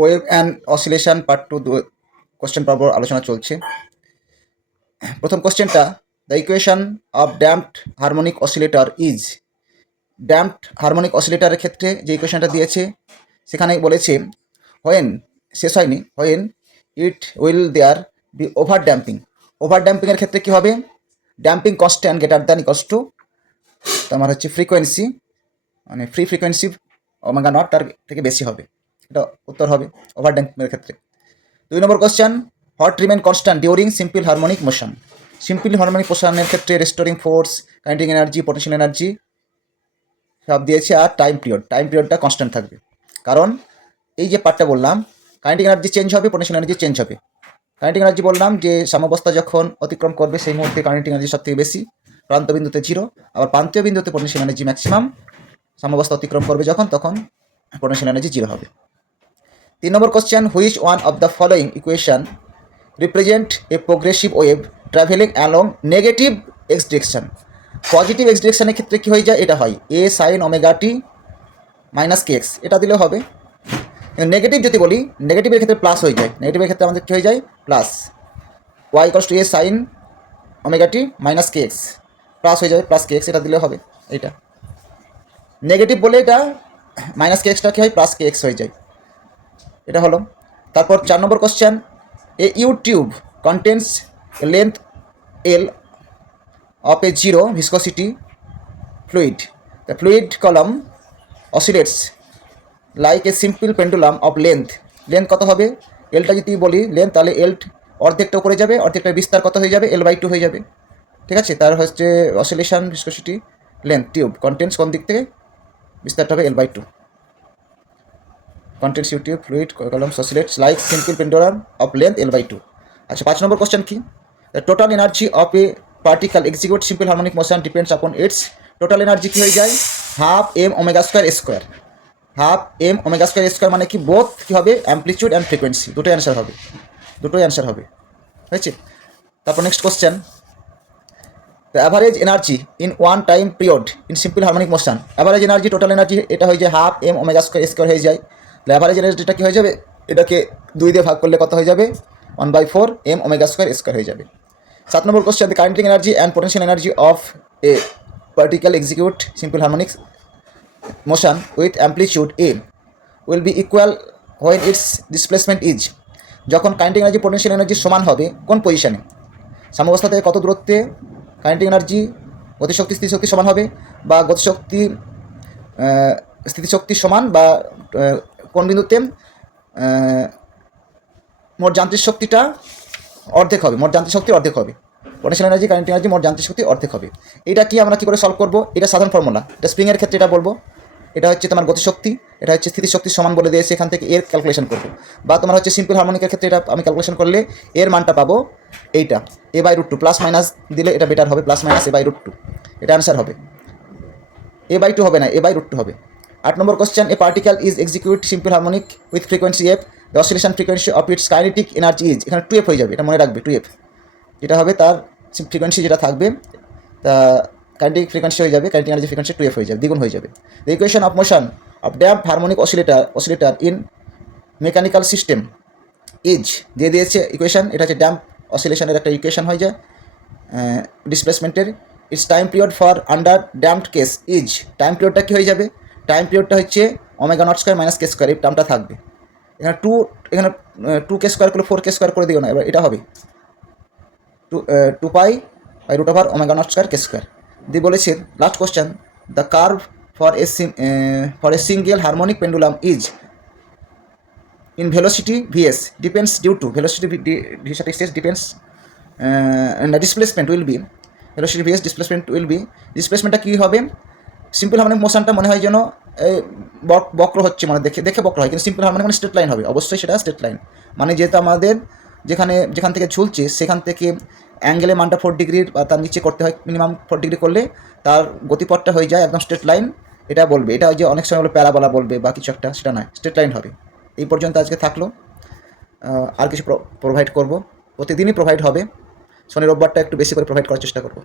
Wave and oscillation part 2 question পর্ব আলোচনা চলছে। প্রথম কোশ্চেনটা, the equation of damped harmonic oscillator is. Damped harmonic অসিলেটরের ক্ষেত্রে যে ইকুয়েশনটা দিয়েছে সেখানে বলেছে হোয়েন, শেষ হয়নি, when it will there be over damping. Over ড্যাম্পিংয়ের ক্ষেত্রে কী হবে? Damping constant greater than equals to তোমার হচ্ছে ফ্রিকোয়েন্সি, মানে ফ্রি ফ্রিকোয়েন্সি ওমেগা নট তার থেকে বেশি হবে। এটা উত্তর হবে ওভার ড্যাম্পিংয়ের ক্ষেত্রে। 2 নম্বর question, what remain constant during simple harmonic motion. Simple harmonic মোশনের ক্ষেত্রে restoring force, kinetic energy, potential energy সব দিয়েছে, আর টাইম পিরিয়ডটা কনস্ট্যান্ট থাকবে। কারণ এই যে পার্টটা বললাম, কাইনেটিক এনার্জি চেঞ্জ হবে, পোটেনশিয়াল এনার্জি চেঞ্জ হবে। কাইনেটিক এনার্জি বললাম যে সাম্যাবস্থা যখন অতিক্রম করবে সেই মুহূর্তে কাইনেটিক এনার্জি সব থেকে বেশি, প্রান্ত বিন্দুতে 0, আবার প্রান্তীয় বিন্দুতে পোটেনশিয়াল এনার্জি ম্যাক্সিমাম। সাম্যাবস্থা অতিক্রম করবে যখন, তখন পোটেনশিয়াল এনার্জি 0 হবে। 3 নম্বর question, which one of the following equation represent a progressive wave travelling along negative X direction. Positive X ডিরেকশনের ক্ষেত্রে কী হয়ে যায়? এটা হয় A sine omega T minus K X, এটা দিলেও হবে। নেগেটিভ যদি বলি, নেগেটিভের ক্ষেত্রে প্লাস হয়ে যায়। নেগেটিভের ক্ষেত্রে আমাদের কী হয়ে যায়? Plus Y equals to A sine omega T minus K X, plus হয়ে যাবে, প্লাস কে এক্স, এটা দিলেও হবে। এইটা নেগেটিভ বলে এটা মাইনাস কে এক্সটা কী হয়? প্লাস কে এক্স হয়ে যায়। এটা হলো। তারপর 4 নম্বর question, a U tube contains length L of a zero viscosity fluid. The fluid column oscillates like a simple pendulum of length. Length কত হবে? এলটা যদি বলি লেন্থ, তাহলে এল অর্ধেকটা উপরে যাবে, অর্ধেকটা বিস্তার কত হয়ে যাবে? L/2 হয়ে যাবে। ঠিক আছে, তার হচ্ছে oscillation viscosity length tube contains কোন দিক থেকে? বিস্তারটা হবে L/2। Contains U tube fluid column oscillates like simple pendulum of length L/2। আচ্ছা, 5 নম্বর কোশ্চেন কি? The total energy of a particle execute simple harmonic motion depends upon its. Total energy কী হয়ে যায়? Half M omega square square. Half M omega square square মানে কি? Both কী হবে? অ্যাম্পলিটিউড অ্যান্ড ফ্রিকোয়েন্সি, দুটোই অ্যান্সার হবে, দুটোই অ্যান্সার হবে। হয়েছে? তারপর next question, the average energy in one time period in simple harmonic motion. Average energy, total energy, এটা হয়ে যায় half M omega square square হয়ে যায়। তাহলে অ্যাভারেজ এনার্জিটা কী হয়ে যাবে? এটাকে 2 দিয়ে ভাগ করলে কত হয়ে যাবে? 1/4 এম ওমেগা স্কোয়ার স্কোয়ার হয়ে যাবে। 7 নম্বর question, the kinetic energy and potential energy of a particle execute simple harmonic motion with amplitude A will be equal when its displacement is. যখন কাইনেটিক এনার্জি পোটেনশিয়াল এনার্জির সমান হবে কোন পজিশানে? সাম্যাবস্থা থেকে কত দূরত্বে কাইনেটিক এনার্জি গতিশক্তি স্থিতিশক্তি সমান হবে, বা গতিশক্তি স্থিতিশক্তি সমান, বা কোন বিন্দুতে মোট যান্ত্রিক শক্তিটা অর্ধেক হবে, মোট যান্ত্রিক শক্তির অর্ধেক হবে। পোটেনশিয়াল এনার্জি কাইনেটিক এনার্জি মোট যান্ত্রিক শক্তি অর্ধেক হবে। এটা কি আমরা কী করে সলভ করবো? এটা সাধারণ ফর্মুলা, এটা স্প্রিংয়ের ক্ষেত্রে এটা বলবো। এটা হচ্ছে তোমার গতিশক্তি, এটা হচ্ছে স্থিতিশক্তির সমান বলে দিয়েছে, এখান থেকে এর ক্যালকুলেশন করবো। বা তোমার হচ্ছে সিম্পল হারমোনিকের ক্ষেত্রে এটা আমি ক্যালকুলেশন করলে এর মানটা পাবো এইটা a/√2, প্লাস মাইনাস দিলে এটা বেটার হবে, প্লাস মাইনাস a/√2, এটা অ্যান্সার হবে। a/2 হবে না, a/√2 হবে। 8 নম্বর question, a particle is execute simple harmonic with frequency F, the oscillation frequency of its kinetic energy is. এখানে 2f হয়ে যাবে, এটা মনে রাখবে, 2f যেটা হবে তার ফ্রিকোয়েন্সি যেটা থাকবে তা কাইনেটিক ফ্রিকোয়েন্সি হয়ে যাবে, কাইনেটিক এনার্জি ফ্রিকোয়েন্সি 2f হয়ে যাবে, দ্বিগুণ হয়ে যাবে। The equation of motion of damp harmonic oscillator in mechanical system is দিয়ে দিয়েছে ইকুয়েশন। এটা হচ্ছে ড্যাম্প অসিলেশনের একটা ইকুয়েশন হয়ে যায় ডিসপ্লেসমেন্টের। Its time period for under damped case is. Time পিরিয়ডটা কী হয়ে যাবে? টাইম পিরিয়ডটা হচ্ছে omega naught square minus K square, এই টার্মটা থাকবে। এখানে 2k স্কোয়ার করলে 4k স্কোয়ার করে দিও না, এবার এটা হবে 2π/√ omega naught square K square দিয়ে বলেছে। Last question, the curve for a single harmonic pendulum is in velocity vs depends due to velocity depends and the displacement will be velocity vs displacement will be। ডিসপ্লেসমেন্টটা কী হবে? Simple harmonic মোশনটা মনে হয় যেন বক্র হচ্ছে, মানে দেখে বক্র হয়, কিন্তু সিম্পল হারমোনিক মানে স্ট্রেট লাইন হবে, অবশ্যই সেটা স্ট্রেট লাইন। মানে যেহেতু আমাদের যেখান থেকে ঝুলছে সেখান থেকে অ্যাঙ্গেলের মানটা 4 ডিগ্রির বা তার নিচে করতে হয়, মিনিমাম 4 ডিগ্রি করলে তার গতিপথটা হয়ে যায় একদম স্ট্রেট লাইন। এটা বলবে, এটা যে অনেক সময় বলে প্যারাবোলা বলবে বা কিছু একটা, সেটা নয়, স্ট্রেট লাইন হবে। এই পর্যন্ত আজকে থাকলো, আর কিছু প্রোভাইড করব, প্রতিদিনই প্রোভাইড হবে, শনি রোববারটা একটু বেশি করে প্রোভাইড করার চেষ্টা করব।